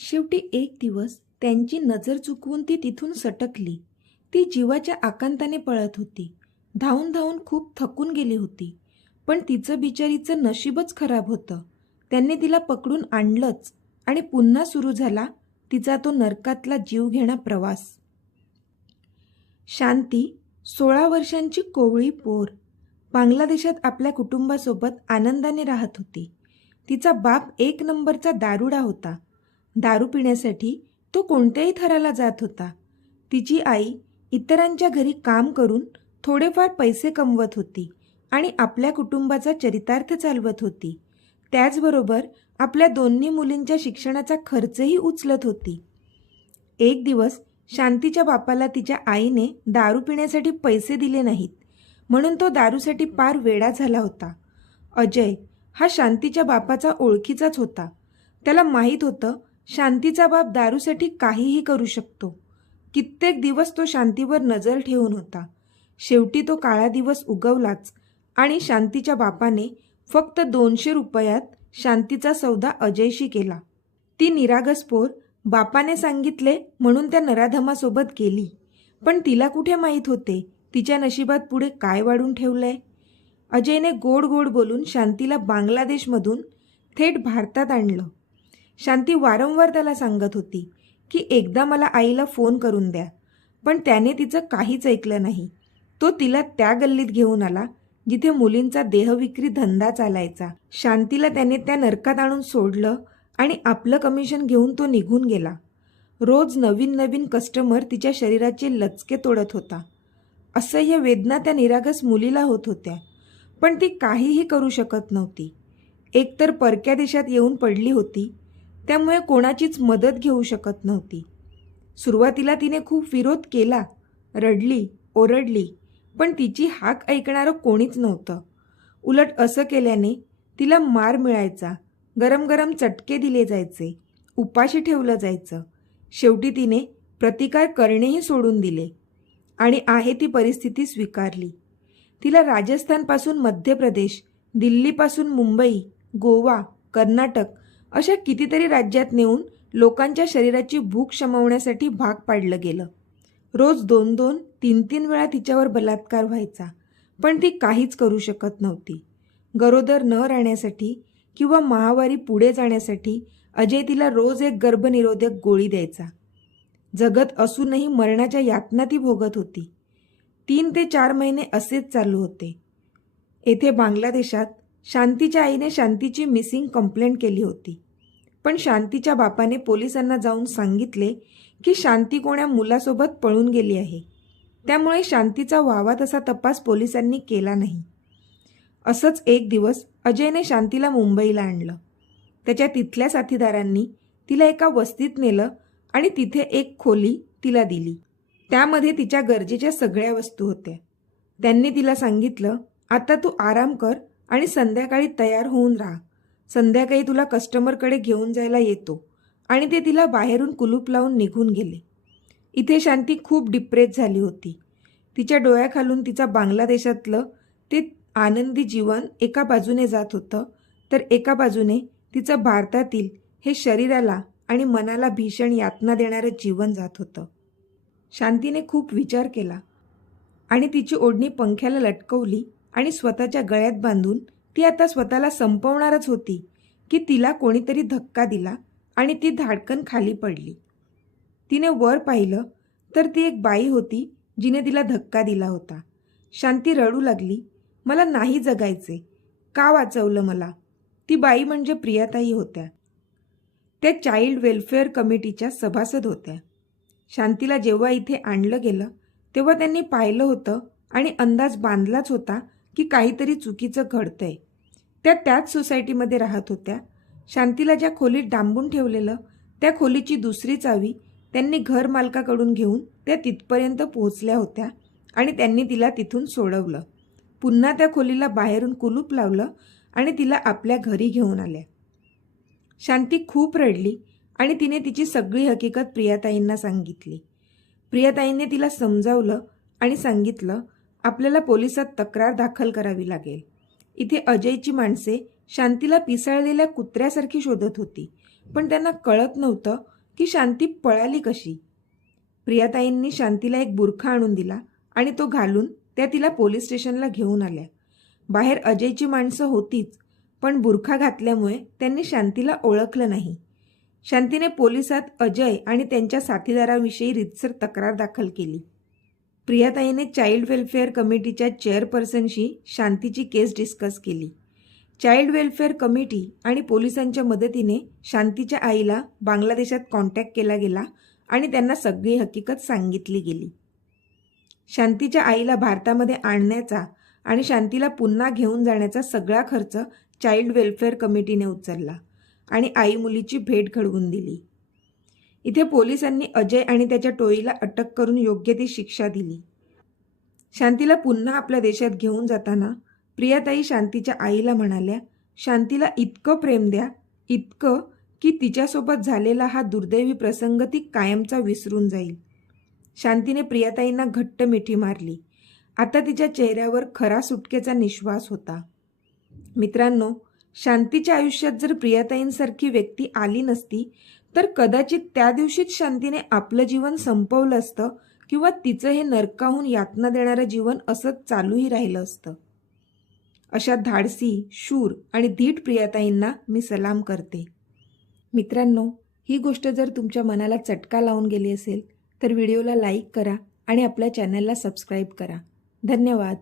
शेवटी एक दिवस त्यांची नजर चुकवून ती तिथून सटकली. ती जीवाच्या आकांताने पळत होती. धावून धावून खूप थकून गेली होती. पण तिचं बिचारीचं नशीबच खराब होतं. त्यांनी तिला पकडून आणलंच आणि पुन्हा सुरू झाला तिचा तो नरकातला जीवघेणा प्रवास. शांती 16 वर्षांची कोवळी पोर बांगलादेशात आपल्या कुटुंबासोबत आनंदाने राहत होती. तिचा बाप एक नंबरचा दारुडा होता. दारू पिण्यासाठी तो कोणत्याही थराला जात होता. तिची आई इतरांच्या घरी काम करून थोडेफार पैसे कमवत होती आणि आपल्या कुटुंबाचा चरितार्थ चालवत होती. त्याचबरोबर आपल्या दोन्ही मुलींच्या शिक्षणाचा खर्चही उचलत होती. एक दिवस शांतीच्या बापाला तिच्या आईने दारू पिण्यासाठी पैसे दिले नाहीत, म्हणून तो दारूसाठी पार वेडा झाला होता. अजय हा शांतीच्या बापाचा ओळखीचाच होता. त्याला माहीत होतं शांतीचा बाप दारूसाठी काहीही करू शकतो. कित्येक दिवस तो शांतीवर नजर ठेवून होता. शेवटी तो काळा दिवस उगवलाच आणि शांतीच्या बापाने फक्त 200 रुपयात शांतीचा सौदा अजयशी केला. ती निरागस पोर बापाने सांगितले म्हणून त्या नराधमासोबत गेली. पण तिला कुठे माहीत होते तिच्या नशिबात पुढे काय वाढून ठेवलंय. अजयने गोड गोड बोलून शांतीला बांगलादेशमधून थेट भारतात आणलं. शांती वारंवार त्याला सांगत होती की एकदा मला आईला फोन करून द्या, पण त्याने तिचं काहीच ऐकलं नाही. तो तिला त्या गल्लीत घेऊन आला जिथे मुलींचा देहविक्री धंदा चालायचा. शांतीला त्याने त्या नरकात आणून सोडलं आणि आपलं कमिशन घेऊन तो निघून गेला. रोज नवीन नवीन कस्टमर तिच्या शरीराचे लचके तोडत होता. असह्य वेदना त्या निरागस मुलीला होत होत्या, पण ती काहीही करू शकत नव्हती. एकतर परक्या देशात येऊन पडली होती, त्यामुळे कोणाचीच मदत घेऊ शकत नव्हती. सुरुवातीला तिने खूप विरोध केला, रडली, ओरडली, पण तिची हाक ऐकणारं कोणीच नव्हतं. उलट असं केल्याने तिला मार मिळायचा, गरम गरम चटके दिले जायचे, उपाशी ठेवलं जायचं. शेवटी तिने प्रतिकार करणेही सोडून दिले आणि आहे ती परिस्थिती स्वीकारली. तिला राजस्थानपासून मध्य प्रदेश, दिल्लीपासून मुंबई, गोवा, कर्नाटक अशा कितीतरी राज्यात नेऊन लोकांच्या शरीराची भूक शमवण्यासाठी भाग पाडलं गेलं. रोज 2-2, 3-3 वेळा तिच्यावर बलात्कार व्हायचा, पण ती काहीच करू शकत नव्हती. गरोदर न राहण्यासाठी किंवा माहवारी पुढे जाण्यासाठी अजय तिला रोज एक गर्भनिरोधक गोळी द्यायचा. जगत असूनही मरणाच्या यातना ती भोगत होती. 3 ते 4 महिने असेच चालू होते. येथे बांगलादेशात शांतीच्या आईने शांतीची मिसिंग कंप्लेंट केली होती. पण शांतीच्या बापाने पोलिसांना जाऊन सांगितले की शांती कोण्या मुलासोबत पळून गेली आहे. त्यामुळे शांतीचा व्हावा तसा तपास पोलिसांनी केला नाही. असंच एक दिवस अजयने शांतीला मुंबईला आणलं. त्याच्या तिथल्या साथीदारांनी तिला एका वस्तीत नेलं आणि तिथे एक खोली तिला दिली. त्यामध्ये तिच्या गरजेच्या सगळ्या वस्तू होत्या. त्यांनी तिला सांगितलं, आता तू आराम कर आणि संध्याकाळी तयार होऊन राहा. संध्याकाळी तुला कस्टमरकडे घेऊन जायला येतो. आणि ते तिला बाहेरून कुलूप लावून निघून गेले. इथे शांती खूप डिप्रेस झाली होती. तिच्या डोळ्याखालून तिचा बांगलादेशातलं ते आनंदी जीवन एका बाजूने जात होतं, तर एका बाजूने तिचं भारतातील हे शरीराला आणि मनाला भीषण यातना देणारं जीवन जात होतं. शांतीने खूप विचार केला आणि तिची ओढणी पंख्याला लटकवली आणि स्वतःच्या गळ्यात बांधून ती आता स्वतःला संपवणारच होती की तिला कोणीतरी धक्का दिला आणि ती धाडकन खाली पडली. तिने वर पाहिलं तर ती एक बाई होती जिने तिला धक्का दिला होता. शांती रडू लागली, मला नाही जगायचे, का वाचवलं मला. ती बाई म्हणजे प्रियाताई होत्या. त्या चाइल्ड वेलफेअर कमिटीच्या सभासद होत्या. शांतीला जेव्हा इथे आणलं गेलं तेव्हा त्यांनी पाहिलं होतं आणि अंदाज बांधलाच होता की काहीतरी चुकीचं घडतंय. त्या त्याच सोसायटीमध्ये राहत होत्या. शांतीला ज्या खोलीत डांबून ठेवलेलं त्या खोलीची दुसरी चावी त्यांनी घर मालकाकडून घेऊन त्या तिथपर्यंत पोहोचल्या होत्या आणि त्यांनी तिला तिथून सोडवलं. पुन्हा त्या खोलीला बाहेरून कुलूप लावलं आणि तिला आपल्या घरी घेऊन आल्या. शांती खूप रडली आणि तिने तिची सगळी हकीकत प्रियाताईंना सांगितली. प्रियाताईंनी तिला समजावलं आणि सांगितलं, आपल्याला पोलिसात तक्रार दाखल करावी लागेल. इथे अजयची माणसे शांतीला पिसाळलेल्या कुत्र्यासारखी शोधत होती, पण त्यांना कळत नव्हतं की शांती पळाली कशी. प्रियाताईंनी शांतीला एक बुरखा आणून दिला आणि तो घालून त्या तिला पोलीस स्टेशनला घेऊन आल्या. बाहेर अजयची माणसं होतीच, पण बुरखा घातल्यामुळे त्यांनी शांतीला ओळखलं नाही. शांतीने पोलिसात अजय आणि त्यांच्या साथीदाराविषयी रीतसर तक्रार दाखल केली. प्रियाताईने चाइल्ड वेलफेअर कमिटीच्या चेअरपर्सनशी शांतीची केस डिस्कस केली. चाइल्ड वेलफेअर कमिटी आणि पोलिसांच्या मदतीने शांतीच्या आईला बांगलादेशात कॉन्टॅक्ट केला गेला आणि त्यांना सगळी हकीकत सांगितली गेली. शांतीच्या आईला भारतामध्ये आणण्याचा आणि शांतीला पुन्हा घेऊन जाण्याचा सगळा खर्च चाइल्ड वेलफेअर कमिटीने उचलला आणि आई मुलीची भेट घडवून दिली. इथे पोलिसांनी अजय आणि त्याच्या टोळीला अटक करून योग्य ती शिक्षा दिली. शांतीला पुन्हा आपल्या देशात घेऊन जाताना प्रियाताई शांतीच्या आईला म्हणाल्या, शांतीला इतकं प्रेम द्या, इतकं की तिच्यासोबत झालेला हा दुर्दैवी प्रसंग ती कायमचा विसरून जाईल. शांतीने प्रियाताईंना घट्ट मिठी मारली. आता तिच्या चेहऱ्यावर खरा सुटकेचा निश्वास होता. मित्रांनो, शांतीच्या आयुष्यात जर प्रियाताईंसारखी व्यक्ती आली नसती तर कदाचित त्या दिवशीच शांतीने आपलं जीवन संपवलं असतं किंवा तिचं हे नरकाहून यातना देणारं जीवन असंच चालूही राहिलं असतं. अशा धाडसी, शूर आणि धीट प्रियाताईंना मी सलाम करते. मित्रांनो, ही गोष्ट जर तुमच्या मनाला चटका लावून गेली असेल तर व्हिडिओला लाईक करा आणि आपल्या चॅनलला सबस्क्राईब करा. धन्यवाद.